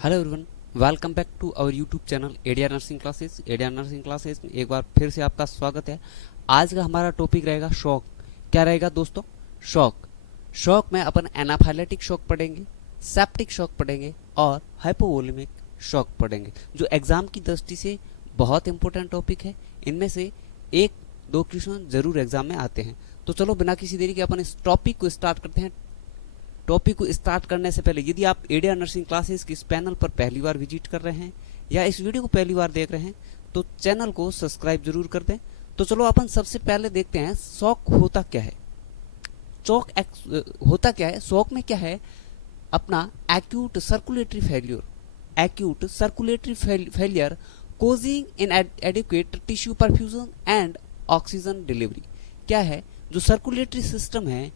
Hello everyone, welcome back to our YouTube channel ADR nursing classes. ADR nursing classes में एक बार फिर से आपका स्वागत है। आज का हमारा टॉपिक रहेगा शॉक। क्या रहेगा दोस्तों? शॉक। शॉक में अपन एनाफाइलेटिक शॉक पढ़ेंगे, सेप्टिक शॉक पढ़ेंगे और हाइपोवोलेमिक शॉक पढ़ेंगे, जो एग्जाम की दृष्टि से बहुत इंपॉर्टेंट टॉपिक है। इनमें से एक दो क्वेश्चन जरूर एग्जाम में आते हैं। तो चलो बिना किसी देरी के अपन इस टॉपिक को स्टार्ट करते हैं। टॉपिक को स्टार्ट करने से पहले यदि आप एडीआर नर्सिंग क्लासेस के इस पैनल पर पहली बार विजिट कर रहे हैं या इस वीडियो को पहली बार देख रहे हैं तो चैनल को सब्सक्राइब जरूर कर दें। तो चलो अपन सबसे पहले देखते हैं शॉक होता क्या है। होता क्या है? शॉक में क्या है? अपना acute circulatory failure, acute circulatory failure causing इनएडिक्वेट tissue perfusion and oxygen delivery. क्या है? जो सर्कुलेटरी सिस्टम है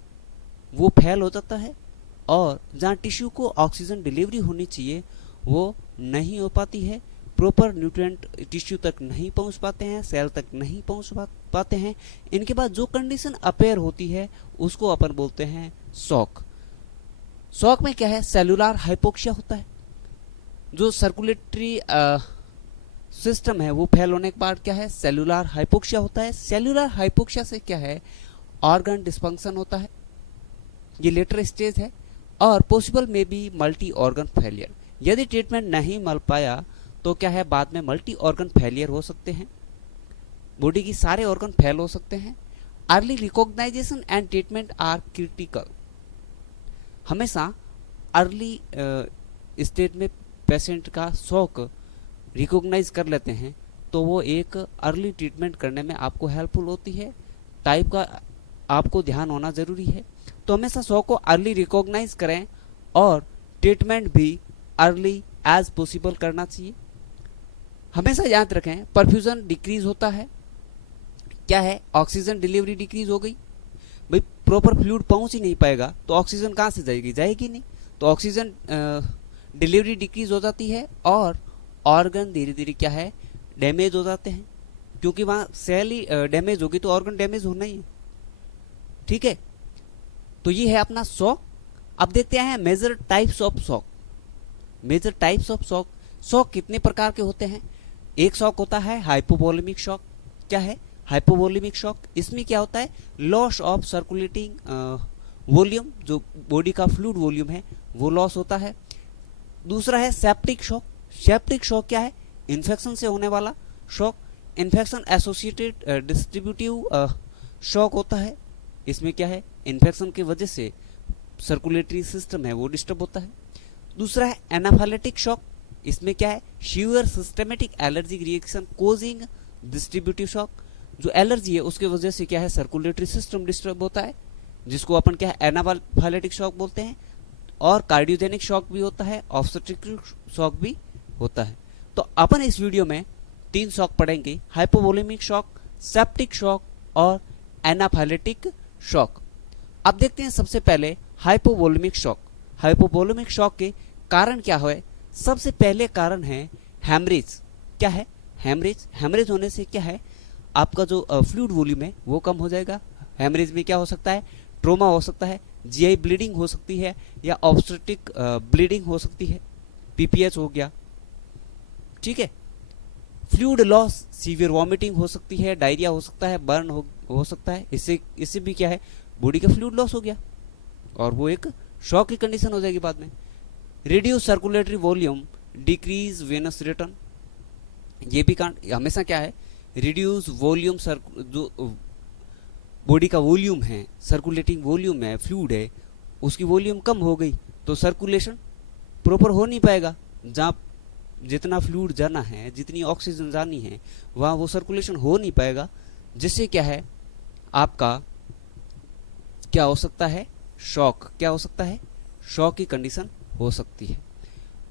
वो फेल हो जाता है और जहाँ टिश्यू को ऑक्सीजन डिलीवरी होनी चाहिए वो नहीं हो पाती है। प्रॉपर न्यूट्रिएंट टिश्यू तक नहीं पहुंच पाते हैं, सेल तक नहीं पहुंच पाते हैं। इनके बाद जो कंडीशन अपेयर होती है उसको अपन बोलते हैं शॉक। शॉक में क्या है? सेलुलर हाइपोक्सिया होता है। जो सर्कुलेटरी सिस्टम है वो फेल होने के बाद क्या है? सेलुलर हाइपोक्सिया होता है। सेलुलर हाइपोक्सिया से क्या है? ऑर्गन डिस्फंक्शन होता है, ये लेटर स्टेज है। और पॉसिबल में भी मल्टी ऑर्गन फेलियर। यदि ट्रीटमेंट नहीं मिल पाया तो क्या है? बाद में मल्टी ऑर्गन फेलियर हो सकते हैं, बॉडी की सारे ऑर्गन फेल हो सकते हैं। Early recognisation and treatment are critical. हमेशा अर्ली स्टेज में पेशेंट का शॉक रिकॉग्नाइज कर लेते हैं तो वो एक अर्ली ट्रीटमेंट करने में आपको हेल्पफुल होती है। टाइप का आपको ध्यान होना जरूरी है। तो हमेशा शॉक को अर्ली रिकॉग्नाइज करें और ट्रीटमेंट भी अर्ली एज पॉसिबल करना चाहिए। हमेशा याद रखें परफ्यूजन डिक्रीज होता है। क्या है? ऑक्सीजन डिलीवरी डिक्रीज हो गई। भाई प्रॉपर फ्लूइड पहुंच ही नहीं पाएगा तो ऑक्सीजन कहाँ से जाएगी? जाएगी नहीं। तो ऑक्सीजन डिलीवरी डिक्रीज हो जाती है और ऑर्गन धीरे धीरे क्या है? डैमेज हो जाते हैं, क्योंकि वहां सेल ही डैमेज होगी तो ऑर्गन डैमेज होना ही है। ठीक है, तो ये है अपना शॉक। अब देखते हैं major types of shock. Major types of shock. Shock कितने प्रकार के होते हैं? एक शॉक होता है हाइपोवोलेमिक शॉक। क्या है? Hypovolemic shock. इसमें क्या होता है? लॉस ऑफ सर्कुलेटिंग वॉल्यूम, जो बॉडी का फ्लूइड वॉल्यूम है वो लॉस होता है। दूसरा है सेप्टिक शॉक। सेप्टिक शॉक क्या है? इन्फेक्शन से होने वाला shock. Infection associated distributive shock होता है। इसमें क्या है? इन्फेक्शन की वजह से सर्कुलेटरी सिस्टम है वो डिस्टर्ब होता है। दूसरा है एनाफाइलेटिक शॉक। इसमें क्या है? Severe systematic allergic reaction causing distributive shock. जो एलर्जी है उसकी वजह से क्या है? सर्कुलेटरी सिस्टम डिस्टर्ब होता है, जिसको अपन क्या है? एनाफाइलेटिक शॉक बोलते हैं। और कार्डियोजेनिक शॉक भी होता है, ऑब्स्टेट्रिक शॉक भी होता है। तो अपन इस वीडियो में 3 शॉक पढ़ेंगे: हाइपोवोलेमिक शॉक, सेप्टिक शॉक और एनाफाइलेटिक शॉक। अब देखते हैं सबसे पहले हाइपोवोलेमिक शॉक। हाइपोवोलेमिक शॉक के कारण क्या है? सबसे पहले कारण है हेमरेज। क्या है? हेमरेज। हेमरेज होने से क्या है? आपका जो फ्लूइड वॉल्यूम है वो कम हो जाएगा। हेमरेज में क्या हो सकता है? ट्रोमा हो सकता है, जीआई ब्लीडिंग हो सकती है या ऑब्स्टेट्रिक ब्लीडिंग हो सकती है, पीपीएच हो गया। ठीक है। फ्लूइड लॉस, सीवियर वॉमिटिंग हो सकती है, डायरिया हो सकता है, बर्न हो सकता है। इससे भी क्या है? बॉडी का फ्लूइड लॉस हो गया और वो एक शॉक की कंडीशन हो जाएगी बाद में। Reduce circulatory volume, decrease Venus return. ये भी हमेशा क्या है? रिड्यूस वॉल्यूम, जो बॉडी का वॉल्यूम है, सर्कुलेटिंग वॉल्यूम है, फ्लूइड है, उसकी वॉल्यूम कम हो गई तो सर्कुलेशन प्रॉपर हो नहीं पाएगा। जहाँ जितना फ्लूइड जाना है, जितनी ऑक्सीजन जानी है, वहाँ वो सर्कुलेशन हो नहीं पाएगा, जिससे क्या है? आपका क्या हो सकता है? शॉक। क्या हो सकता है? शॉक की कंडीशन हो सकती है।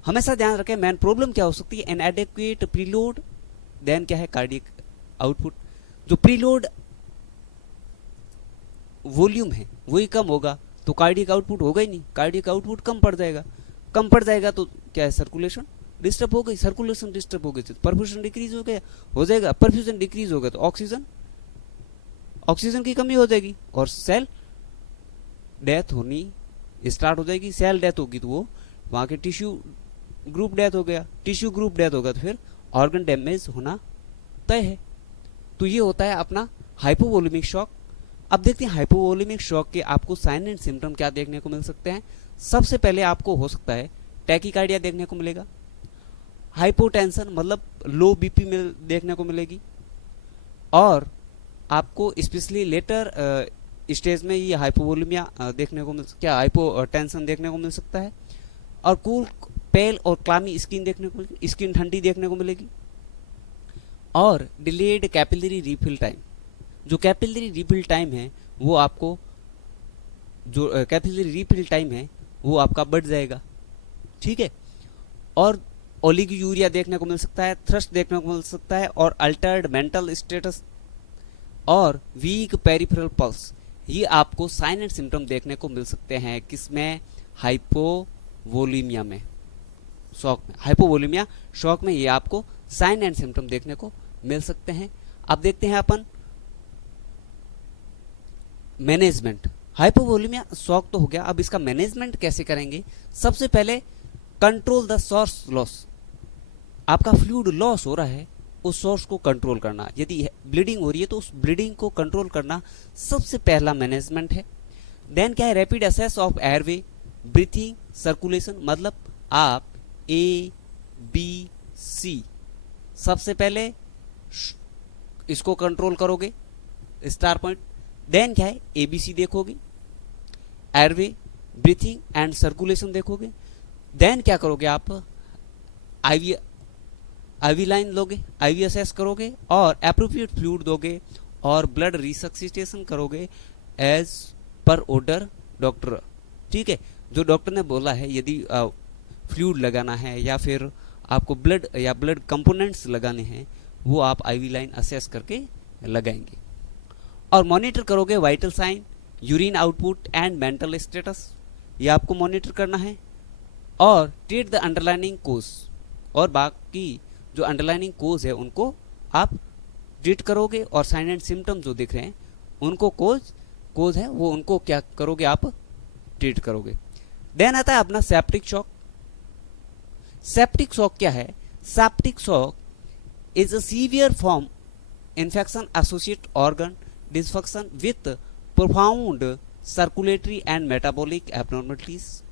हमेशा ध्यान रखें मेन प्रॉब्लम क्या हो सकती है? इनएडिक्वेट प्रीलोड, देन क्या है? Cardiac output. जो प्रीलोड वॉल्यूम है वही कम होगा तो कार्डियक आउटपुट होगा ही नहीं। कार्डियक आउटपुट कम पड़ जाएगा। कम पड़ जाएगा तो क्या है? सर्कुलेशन डिस्टर्ब हो गई। सर्कुलेशन डिस्टर्ब हो गई तो परफ्यूजन डिक्रीज हो गया, हो जाएगा। परफ्यूजन डिक्रीज हो गया तो ऑक्सीजन की कमी हो जाएगी और सेल डेथ होनी स्टार्ट हो जाएगी। सेल डेथ होगी तो वो वहाँ के टिश्यू ग्रुप डेथ हो गया, टिश्यू ग्रुप डेथ हो गया, तो फिर ऑर्गन डैमेज होना तय है। तो ये होता है अपना हाइपोवोलेमिक शॉक। अब देखते हैं हाइपोवोलेमिक शॉक के आपको साइन एंड सिम्टम क्या देखने को मिल सकते हैं। सबसे पहले आपको हो सकता है टैकीकार्डिया देखने को मिलेगा, हाइपोटेंशन मतलब लो बीपी में देखने को मिलेगी, और आपको स्पेशली लेटर स्टेज में ये हाइपोवोलेमिया देखने को क्या हाइपोटेंशन देखने को मिल सकता है, और कूल पेल और क्लामी स्किन देखने को, स्किन ठंडी देखने को मिलेगी, और डिलेड कैपिलरी रिफिल टाइम। जो कैपिलरी रिफिल टाइम है वो आपको, जो कैपिलरी रिफिल टाइम है वो आपका बढ़ जाएगा, ठीक है। और ओलिगोयूरिया देखने को मिल सकता है, थ्रस्ट देखने को मिल सकता है, और अल्टर्ड मेंटल स्टेटस और वीक पेरिफेरल पल्स, ये आपको साइन एंड सिम्टम देखने को मिल सकते हैं। किसमें? हाइपोवोलेमिया में, शॉक में। हाइपोवोलेमिया शॉक में ये आपको साइन एंड सिम्टम देखने को मिल सकते हैं। अब देखते हैं अपन मैनेजमेंट। हाइपोवोलेमिया शॉक तो हो गया, अब इसका मैनेजमेंट कैसे करेंगे? सबसे पहले कंट्रोल द सोर्स लॉस। आपका फ्लूइड लॉस हो रहा है, उस सोर्स को कंट्रोल करना। यदि ब्लीडिंग हो रही है तो उस ब्लीडिंग को कंट्रोल करना सबसे पहला मैनेजमेंट है। देन क्या है? Rapid assess of airway, breathing, circulation, मतलब आप ए बी सी सबसे पहले इसको कंट्रोल करोगे, स्टार पॉइंट। देन क्या है? एबीसी देखोगे, एयरवे, ब्रीथिंग एंड सर्कुलेशन देखोगे। देन क्या करोगे आप? आईवी लाइन लोगे, आईवी असेस करोगे और एप्रोप्रिएट फ्लूइड दोगे और ब्लड रिसक्सिटेशन करोगे एज पर ऑर्डर डॉक्टर, ठीक है। जो डॉक्टर ने बोला है, यदि फ्लूइड लगाना है या फिर आपको ब्लड या ब्लड कंपोनेंट्स लगाने हैं, वो आप आईवी लाइन असेस करके लगाएंगे। और मॉनिटर करोगे vital sign, urine output and mental status, ये आपको मॉनिटर करना है। और ट्रीट द अंडरलाइनिंग कोज, और बाकी जो अंडरलाइनिंग कोज है उनको आप ट्रीट करोगे, और साइन एंड सिम्टम जो दिख रहे हैं उनको कोज है वो उनको क्या करोगे? आप ट्रीट करोगे। देन आता है अपना सेप्टिक शॉक। सेप्टिक शॉक क्या है? Septic shock is a severe form infection associate organ dysfunction with profound circulatory and metabolic abnormalities,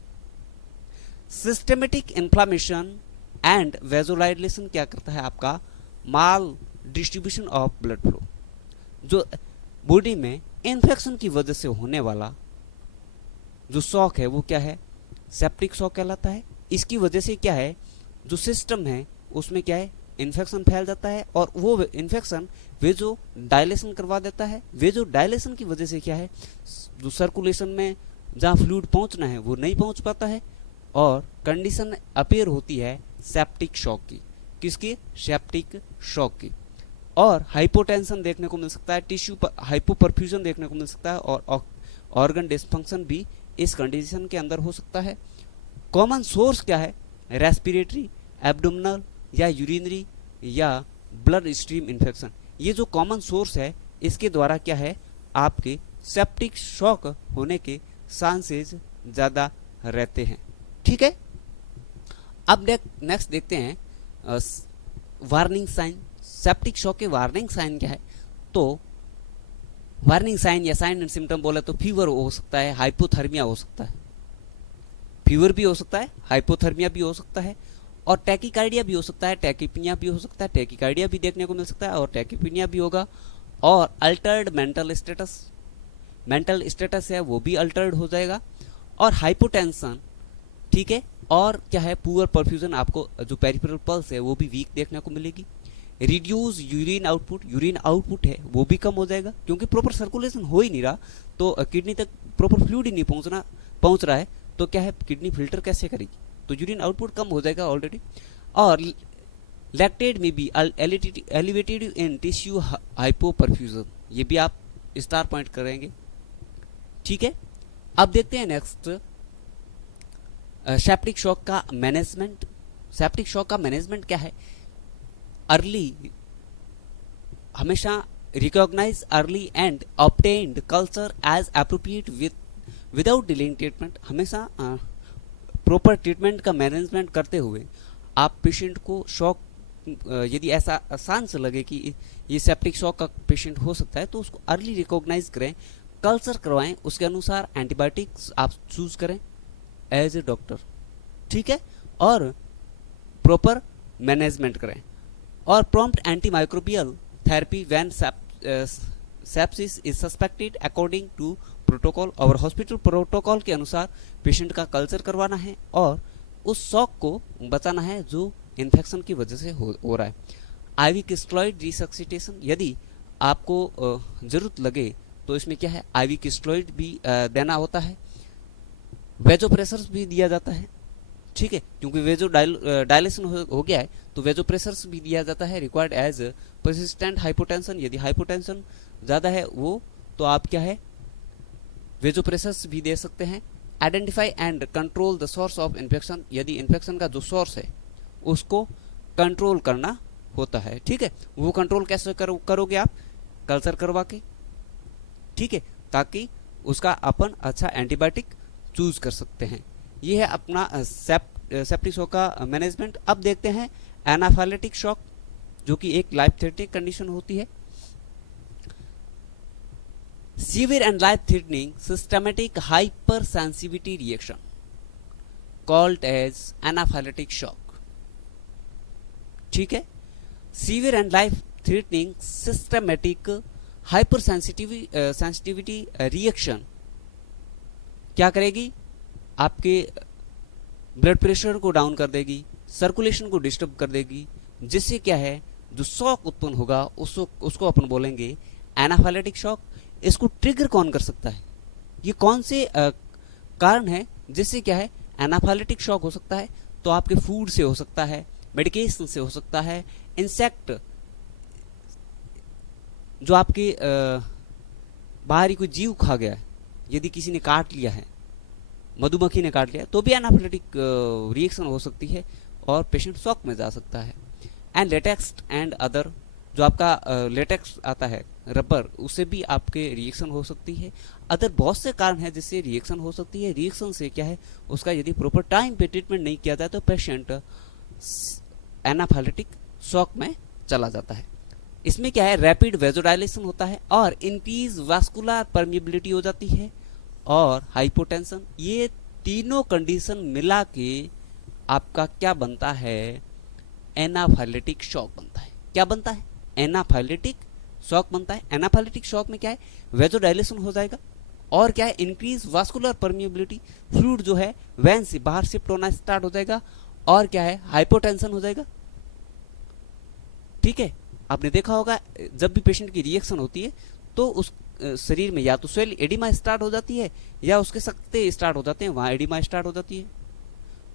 systematic inflammation and vasodilation। क्या करता है? आपका माल डिस्ट्रीब्यूशन ऑफ ब्लड फ्लो। जो बॉडी में इन्फेक्शन की वजह से होने वाला जो शॉक है वो क्या है? सेप्टिक शॉक कहलाता है। इसकी वजह से क्या है? जो सिस्टम है उसमें क्या है? इन्फेक्शन फैल जाता है, और वो इन्फेक्शन वेजो डायलेशन करवा देता है। वेजो डायलेशन की वजह से क्या है? जो सर्कुलेशन में जहाँ फ्लूइड पहुंचना है वो नहीं पहुंच पाता है, और कंडीशन अपीयर होती है सेप्टिक शॉक की। किसकी? सेप्टिक शॉक की। और हाइपोटेंशन देखने को मिल सकता है, टिश्यू हाइपोपरफ्यूजन देखने को मिल सकता है, और ऑर्गन डिस्फंक्शन भी इस कंडीशन के अंदर हो सकता है। कॉमन सोर्स क्या है? रेस्पिरेटरी, एब्डोमिनल या यूरिनरी या ब्लड स्ट्रीम इन्फेक्शन। ये जो कॉमन सोर्स है इसके द्वारा क्या है? आपके सेप्टिक शॉक होने के चांसेस ज़्यादा रहते हैं, ठीक है। अब नेक्स्ट देखते हैं वार्निंग साइन। सेप्टिक शॉक के वार्निंग साइन क्या है? तो वार्निंग साइन या साइन एंड सिम्टम बोले तो फीवर हो सकता है, हाइपोथर्मिया हो सकता है, फीवर भी हो सकता है, हाइपोथर्मिया भी हो सकता है, और टैकीकार्डिया भी हो सकता है, टैकीपीनिया भी हो सकता है। टैकीकार्डिया भी देखने को मिल सकता है और टैकीपीनिया भी होगा। और अल्टर्ड मेंटल स्टेटस है वो भी अल्टर्ड हो जाएगा, और हाइपोटेंशन, ठीक है। और क्या है? पुअर परफ्यूजन, आपको जो पेरिफेरल पल्स है वो भी वीक देखने को मिलेगी। रिड्यूस यूरिन आउटपुट है वो भी कम हो जाएगा, क्योंकि प्रॉपर सर्कुलेशन हो ही नहीं रहा, तो किडनी तक प्रॉपर फ्लूइड ही नहीं पहुंच रहा है, तो क्या है? किडनी फिल्टर कैसे करेगी? तो यूरिन आउटपुट कम हो जाएगा ऑलरेडी। और लैक्टेट में भी एलिवेटेड इन टिश्यू हाइपोपरफ्यूजन, ये भी आप स्टार पॉइंट करेंगे, ठीक है। अब देखते हैं नेक्स्ट सेप्टिक शॉक का मैनेजमेंट। सेप्टिक शॉक का मैनेजमेंट क्या है? अर्ली, हमेशा recognise early and obtained culture as appropriate without delaying treatment. हमेशा प्रॉपर ट्रीटमेंट का मैनेजमेंट करते हुए आप पेशेंट को शॉक, यदि ऐसा आसान से लगे कि ये सेप्टिक शॉक का पेशेंट हो सकता है, तो उसको अर्ली रिकॉग्नाइज करें, कल्चर करवाएं, उसके अनुसार एंटीबायोटिक्स आप चूज करें एज ए डॉक्टर, ठीक है, और प्रॉपर मैनेजमेंट करें, और prompt antimicrobial therapy when sepsis is suspected according to protocol. और हॉस्पिटल प्रोटोकॉल के अनुसार पेशेंट का कल्चर करवाना है और उस शॉक को बचाना है जो इन्फेक्शन की वजह से हो रहा है। आईवी क्रिस्टलॉइड रिसक्सिटेशन, यदि आपको जरूरत लगे तो इसमें क्या है, आईवी क्रिस्टलॉइड भी देना होता है, वेजोप्रेशर्स भी दिया जाता है, ठीक है, क्योंकि वेजो डायलेशन हो गया है तो वेजोप्रेशर्स भी दिया जाता है रिक्वायर्ड एज परसिस्टेंट हाइपोटेंशन। यदि हाइपोटेंशन ज़्यादा है वो, तो आप क्या है, वेजोप्रेशर्स भी दे सकते हैं। Identify and control the source of infection, यदि इन्फेक्शन का जो सोर्स है उसको कंट्रोल करना होता है, ठीक है। वो कंट्रोल कैसे करोगे आप, कल्चर करवा के, ठीक है, ताकि उसका अपन अच्छा एंटीबायोटिक चूज कर सकते हैं। ये है अपना सेप्टिक शॉक का मैनेजमेंट। अब देखते हैं एनाफाइलेटिक शॉक, जो कि एक लाइफ थ्रेटनिंग कंडीशन होती है। Severe and life threatening systematic hypersensitivity reaction called as anaphylactic shock, ठीक है। Severe and life threatening systematic hypersensitivity reaction क्या करेगी, आपके ब्लड प्रेशर को डाउन कर देगी, सर्कुलेशन को डिस्टर्ब कर देगी, जिससे क्या है, जो शॉक उत्पन्न होगा उसको अपन बोलेंगे एनाफाइलेटिक शॉक। इसको ट्रिगर कौन कर सकता है, ये कौन से कारण है जिससे क्या है एनाफाइलेटिक शॉक हो सकता है, तो आपके फूड से हो सकता है, मेडिकेशन से हो सकता है, इंसेक्ट जो आपके बाहरी कोई जीव खा गया है, यदि किसी ने काट लिया है, मधुमक्खी ने काट लिया, तो भी एनाफिलेटिक रिएक्शन हो सकती है और पेशेंट शॉक में जा सकता है। एंड लेटेक्स एंड अदर, जो आपका लेटेक्स आता है रबर, उससे भी आपके रिएक्शन हो सकती है। अदर बहुत से कारण हैं जिससे रिएक्शन हो सकती है। रिएक्शन से क्या है, उसका यदि प्रॉपर टाइम पे ट्रीटमेंट नहीं किया जाए तो पेशेंट एनाफाइलेटिक शॉक में चला जाता है। इसमें क्या है, रैपिड वेजोडाइलेशन होता है और इंक्रीज वास्कुलर परमिएबिलिटी हो जाती है और हाइपोटेंशन। ये तीनों कंडीशन मिला के आपका क्या बनता है, एनाफाइलेटिक शॉक बनता है। क्या बनता है, एनाफाइलेटिक शॉक बनता है। एनाफाइलेटिक शॉक में क्या है, वेजोडाइलेशन हो जाएगा और क्या है, इंक्रीज वास्कुलर परमिएबिलिटी, फ्लूइड जो है वैन से बाहर शिफ्ट होना स्टार्ट हो जाएगा और क्या है, हाइपोटेंशन हो जाएगा, ठीक है। आपने देखा होगा जब भी पेशेंट की रिएक्शन होती है तो उस शरीर में या तो स्वेल एडिमा स्टार्ट हो जाती है या उसके सकते स्टार्ट हो जाते हैं, वहां एडिमा स्टार्ट हो जाती है।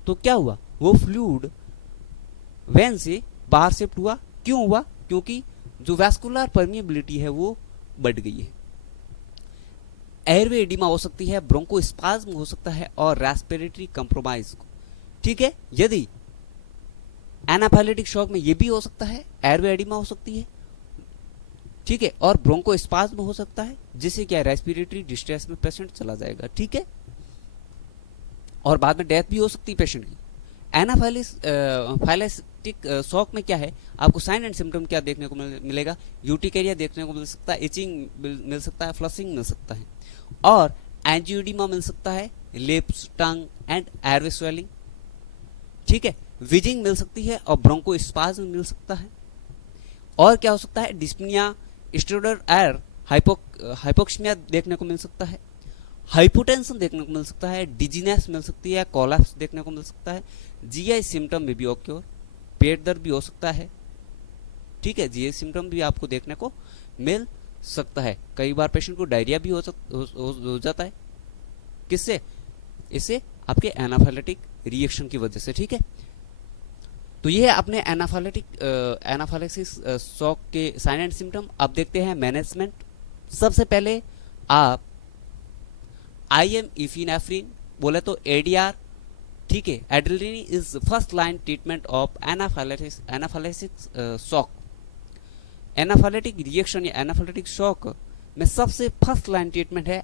तो क्या हुआ, वो फ्लूइड वैन से बाहर शिफ्ट हुआ। क्यों हुआ, क्योंकि जो वैस्कुलर परमिएबिलिटी है वो बढ़ गई है। एयरवे एडिमा हो सकती है, ब्रोंकोस्पाज्म हो सकता है और रेस्पिरेटरी कंप्रोमाइज, ठीक है। यदि एनाफाइलेटिक शॉक में ये भी हो सकता है, एयरवे एडिमा हो सकती है, ठीक है, और ब्रोंकोस्पाज्म हो सकता है, जिससे क्या रेस्पिरेटरी डिस्ट्रेस में पेशेंट चला जाएगा, ठीक है, और बाद में डेथ भी हो सकती है पेशेंट की। एनाफाइलेटिक शॉक में क्या है, आपको साइन एंड सिम्टम क्या देखने को मिलेगा, यूटिकेरिया देखने को मिल सकता है, इचिंग मिल सकता है, फ्लशिंग मिल सकता है और एंजियोडिमा मिल सकता है, lips, tongue and airway swelling, ठीक है, विजिंग मिल सकती है और ब्रोंकोस्पाज्म मिल सकता है। और क्या हो सकता है, डिस्पनिया, स्टेरॉयड एयर हाइपोक्सिमिया देखने को मिल सकता है, हाइपोटेंशन देखने को मिल सकता है, डिजीनेस मिल सकती है, कोलैप्स देखने को मिल सकता है, जीआई सिम्टम में भी ऑक्योर, पेट दर्द भी हो सकता है, ठीक है, जीआई सिम्टम भी आपको देखने को मिल सकता है। कई बार पेशेंट को डायरिया भी हो जाता है, किससे, इससे आपके एनाफाइलेटिक रिएक्शन की वजह से, ठीक है। तो ये है अपने एनाफाइलेक्सिस शॉक के साइन एंड सिम्टम। अब देखते हैं मैनेजमेंट। सबसे पहले आप IM इफिनेफ्रिन बोले तो ADR, ठीक है, adrenaline is first line treatment of anaphylaxis shock. Anaphylactic reaction या एनाफाइलेटिक शॉक में सबसे फर्स्ट लाइन ट्रीटमेंट है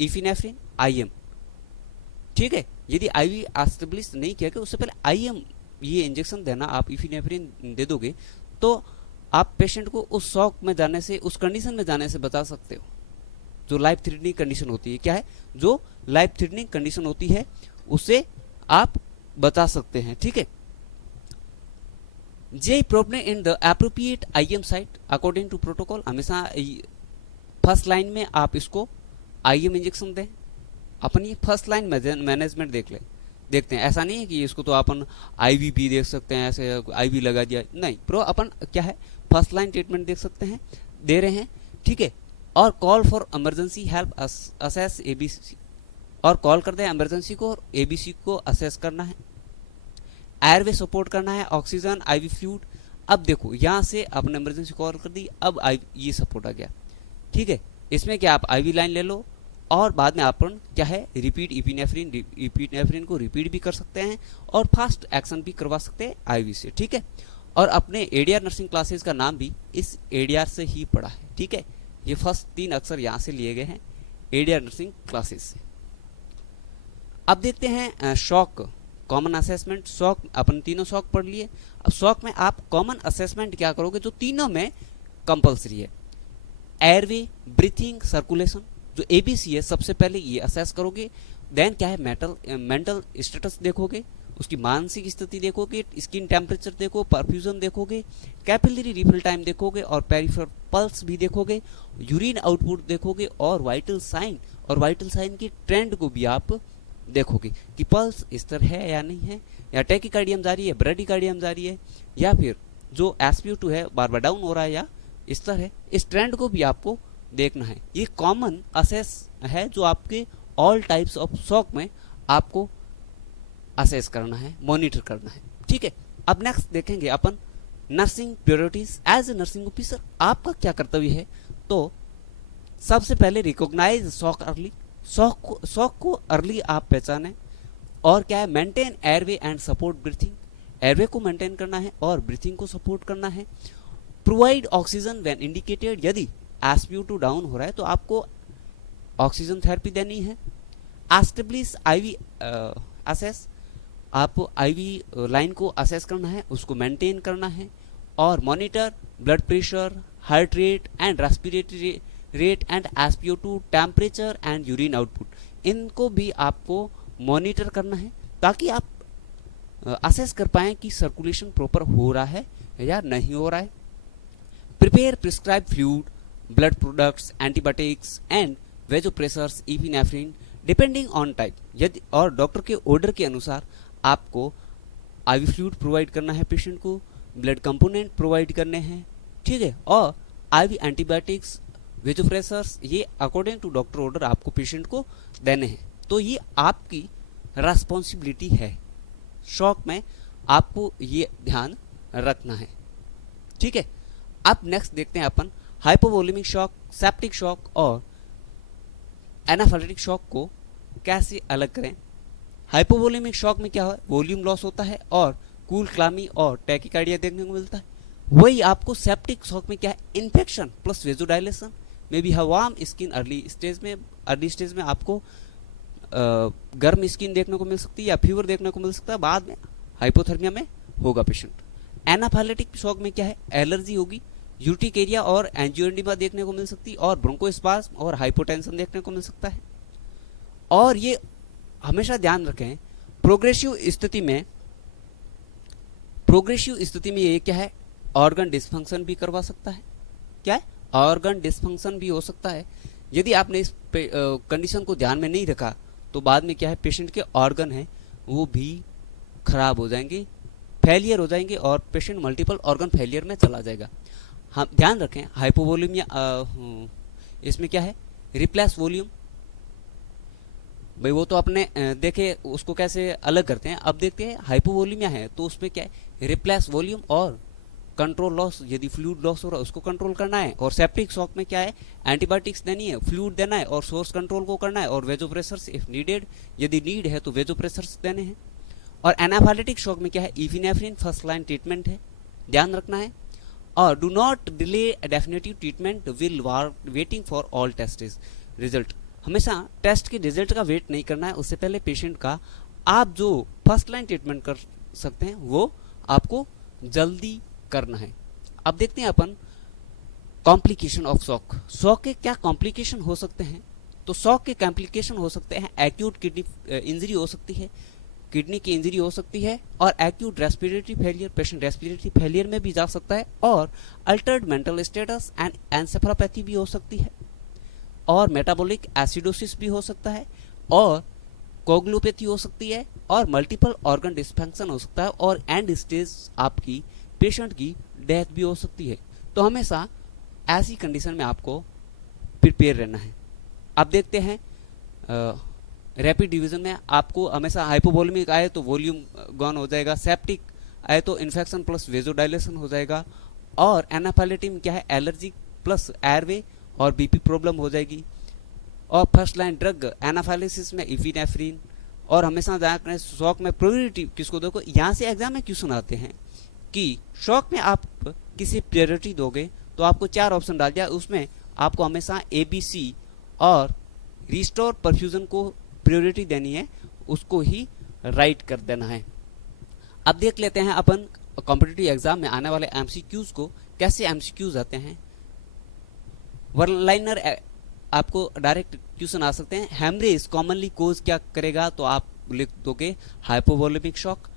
इफिनेफ्रिन IM, ठीक है, यदि आईवी एस्टेब्लिश नहीं किया गया उससे पहले आईएम ये इंजेक्शन देना, आप इफिनेफ्रिन दे दोगे तो आप पेशेंट को उस शॉक में जाने से, उस कंडीशन में जाने से बचा सकते हो जो लाइफ थ्रेटनिंग कंडीशन होती है। क्या है? जो लाइफ थ्रेटनिंग कंडीशन होती है उससे आप बचा सकते हैं। ठीक है। जे problem in the appropriate IM site according to protocol, हमेशा फर्स्ट लाइन में आप इसको आईएम इंजेक्शन दें। अपन ये फर्स्ट लाइन मैनेजमेंट देखते हैं। ऐसा नहीं है कि इसको तो अपन आईवी भी देख सकते हैं, ऐसे आईवी लगा दिया, नहीं प्रो, अपन क्या है फर्स्ट लाइन ट्रीटमेंट देख सकते हैं, दे रहे हैं। ठीक है। और call for emergency help assess ABC, और कॉल करते हैं इमरजेंसी को और एबीसी को असेस करना है। एयरवे सपोर्ट करना है, ऑक्सीजन, आईवी फ्लूइड। अब देखो यहाँ से आपने इमरजेंसी कॉल कर दी, अब ये सपोर्ट आ गया। ठीक है। इसमें क्या आप आईवी लाइन ले लो और बाद में अपन क्या है रिपीट इपिनेफ्रिन को रिपीट भी कर सकते हैं और फास्ट एक्शन भी करवा सकते हैं आईवी से। ठीक है। और अपने एडीआर नर्सिंग क्लासेस का नाम भी इस एडीआर से ही पड़ा है। ठीक है। ये फर्स्ट 3 अक्षर यहाँ से लिए गए हैं एडीआर नर्सिंग क्लासेस से। अब देखते हैं शॉक कॉमन असेसमेंट। शॉक अपन तीनों शॉक पढ़ लिए। अब शॉक में आप कॉमन असेसमेंट क्या करोगे जो तीनों में कंपलसरी है। एयरवे, ब्रीथिंग, सर्कुलेशन, जो एबीसी है सबसे पहले ये असेस करोगे। देन क्या है मेंटल स्टेटस देखोगे, उसकी मानसिक स्थिति देखोगे, स्किन टेम्परेचर देखो, परफ्यूजन देखोगे, कैपिलरी रिफिल टाइम देखोगे और पेरिफेरल पल्स भी देखोगे, यूरिन आउटपुट देखोगे और वाइटल साइन की ट्रेंड को भी आप देखोगे कि पल्स स्थिर है या नहीं है, या टैकीकार्डियम जारी है, ब्रेडिकार्डियम जारी है, या फिर जो SpO2 है बार बार डाउन हो रहा है या स्थिर है। इस ट्रेंड को भी आपको देखना है। ये कॉमन असेस है जो आपके ऑल टाइप्स ऑफ शॉक में आपको असेस करना है, मॉनिटर करना है। ठीक है। अब नेक्स्ट देखेंगे अपन nursing priorities. As a nursing officer आपका क्या कर्तव्य है? तो सबसे पहले रिकॉग्नाइज शॉक अर्ली, शॉक को अर्ली आप पहचानें। और क्या है maintain airway and support breathing, airway को मेंटेन करना है और ब्रीथिंग को सपोर्ट करना है। प्रोवाइड ऑक्सीजन व्हेन इंडिकेटेड, यदि SpO2 डाउन हो रहा है तो आपको ऑक्सीजन थेरेपी देनी है। एस्टेब्लिश आईवी असेस, आप आईवी लाइन को असेस करना है, उसको मेंटेन करना है। और monitor blood pressure, heart rate and respiratory rate and SpO2 temperature and urine output, इनको भी आपको मॉनिटर करना है ताकि आप असेस कर पाएं कि सर्कुलेशन प्रॉपर हो रहा है या नहीं हो रहा है। Prepare prescribe fluid, blood products, antibiotics and vasopressors, epinephrine depending on type, यदि और डॉक्टर के ऑर्डर के अनुसार आपको आईवी फ्लूइड प्रोवाइड करना है पेशेंट को, ब्लड कंपोनेंट प्रोवाइड करने हैं। ठीक है। और आईवी एंटीबायोटिक्स, वेजोप्रेसर्स, ये अकॉर्डिंग टू डॉक्टर ऑर्डर आपको पेशेंट को देने हैं। तो ये आपकी रेस्पॉन्सिबिलिटी है। शॉक में आपको ये ध्यान रखना है। ठीक है। अब नेक्स्ट देखते हैं अपन हाइपोवोलेमिक शॉक, सेप्टिक शॉक और एनाफिलेक्टिक शॉक को कैसे अलग करें। हाइपोवोलेमिक शॉक में क्या है, वॉल्यूम लॉस होता है और कूल क्लामी और टैकीकार्डिया देखने को मिलता है। वही आपको सेप्टिक शॉक में क्या है, इन्फेक्शन प्लस वेजोडाइलेशन में भी वार्म स्किन अर्ली स्टेज में आपको गर्म स्किन देखने को मिल सकती है या फीवर देखने को मिल सकता है, बाद में हाइपोथर्मिया में होगा पेशेंट। एनाफिलेक्टिक शॉक में क्या है, एलर्जी होगी, यूटिकेरिया और एंजियोएडिमा देखने को मिल सकती है और ब्रोंकोस्पाज्म और हाइपोटेंशन देखने को मिल सकता है। और ये हमेशा ध्यान रखें प्रोग्रेसिव स्थिति में ये क्या है, ऑर्गन डिस्फंक्शन भी करवा सकता है। क्या है, ऑर्गन डिस्फंक्शन भी हो सकता है। यदि आपने इस कंडीशन को ध्यान में नहीं रखा तो बाद में क्या है, पेशेंट के ऑर्गन है वो भी खराब हो जाएंगे, फेलियर हो जाएंगे और पेशेंट मल्टीपल ऑर्गन फेलियर में चला जाएगा। हम ध्यान रखें हाइपोवोल्यूमिया, इसमें क्या है, रिप्लेस वॉल्यूम, भाई वो तो अपने देखे उसको कैसे अलग करते हैं। अब देखते हैं हाइपोवोल्यूमिया है तो उसमें क्या है, रिप्लेस वॉल्यूम और कंट्रोल लॉस, यदि फ्लूइड लॉस हो रहा है उसको कंट्रोल करना है। और सेप्टिक शॉक में क्या है, एंटीबायोटिक्स देनी है, फ्लूइड देना है और सोर्स कंट्रोल को करना है और वेजोप्रेसर्स इफ नीडेड, यदि नीड है तो वेजोप्रेसर्स देने हैं। और एनाफिलेक्टिक शॉक में क्या है, इपिनेफ्रिन फर्स्ट लाइन ट्रीटमेंट है, ध्यान रखना है। और do not delay definitive treatment will waiting for all test result, हमेशा टेस्ट के रिजल्ट का वेट नहीं करना है, उससे पहले पेशेंट का आप जो फर्स्ट लाइन ट्रीटमेंट कर सकते हैं वो आपको जल्दी करना है। अब देखते हैं अपन कॉम्प्लिकेशन ऑफ शॉक। शॉक के क्या कॉम्प्लिकेशन हो सकते हैं? तो शॉक के कॉम्प्लिकेशन हो सकते हैं, एक्यूट किडनी इंजरी हो सकती है, किडनी की इंजरी हो सकती है, और acute respiratory failure, patient respiratory failure में भी जा सकता है, और Altered mental status and encephalopathy भी हो सकती है, और मेटाबॉलिक एसिडोसिस भी हो सकता है, और कोगुलोपैथी हो सकती है, और मल्टीपल ऑर्गन डिस्फंक्शन हो सकता है, और एंड स्टेज आपकी पेशेंट की डेथ भी हो सकती है। तो हमेशा ऐसी कंडीशन में आपको प्रिपेयर रहना है। अब देखते हैं रैपिड डिवीजन में आपको हमेशा हाइपोवोलेमिक आए तो वॉल्यूम गॉन हो जाएगा, सेप्टिक आए तो इन्फेक्शन प्लस वेजोडाइलेशन हो जाएगा, और एनाफाइलेटिस क्या है, एलर्जी प्लस एयरवे और बीपी प्रॉब्लम हो जाएगी, और फर्स्ट लाइन ड्रग एनाफाइलेसिस में इफिनेफ्रिन। और हमेशा जाकर शॉक में प्रायोरिटी किसको दोगे, यहाँ से एग्जाम में क्वेश्चन आते हैं कि शॉक में आप किसी प्रायोरिटी दोगे, तो आपको 4 ऑप्शन डाल दिया, उसमें आपको हमेशा ABC और रिस्टोर परफ्यूजन को प्रायोरिटी देनी है, उसको ही राइट कर देना है। अब देख लेते हैं अपन कॉम्पिटिटिव एग्जाम में आने वाले MCQs को, कैसे MCQs आते हैं। वन लाइनर आपको डायरेक्ट क्वेश्चन आ सकते हैं। हेमरेज कॉमनली कोज क्या करेगा, तो आप लिख दोगे हाइपोवोलेमिक शॉक,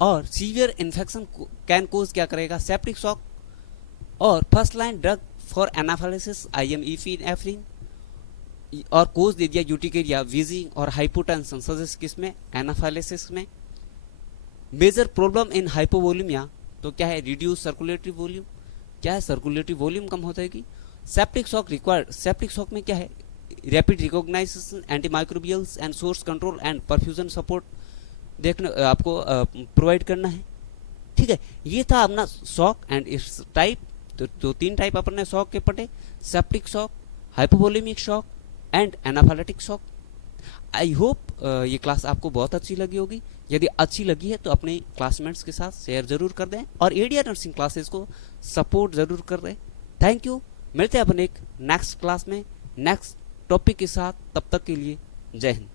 और सीवियर इन्फेक्शन कैन कोज क्या करेगा, सेप्टिक शॉक, और फर्स्ट लाइन ड्रग फॉर एनाफाइलेसिस इफिनेफ्रिन, और कोज दे दिया यूटिकेरिया, वीजिंग और हाइपोटेंशन सजेस्ट किसमें, एनाफाइलेसिस में। मेजर प्रॉब्लम इन हाइपोवोलेमिया तो क्या है, रिड्यूस सर्कुलेटरी वॉल्यूम, क्या है, सर्कुलेटरी वॉल्यूम कम हो जाएगी। Septic shock required, septic shock में क्या है, rapid recognisation, antimicrobials and source control and perfusion support देखने आपको प्रोवाइड करना है। ठीक है, ये था अपना शॉक एंड इट्स टाइप। तो 3 टाइप अपन ने शॉक के पढ़े, septic shock, hypovolemic shock and anaphylactic shock. I hope ये क्लास आपको बहुत अच्छी लगी होगी। यदि अच्छी लगी है तो अपने क्लासमेट्स के साथ शेयर जरूर कर दें, और एडिया नर्सिंग क्लासेस को सपोर्ट जरूर कर दें। Thank you. मिलते हैं अपन एक नेक्स्ट क्लास में नेक्स्ट टॉपिक के साथ, तब तक के लिए जय हिंद।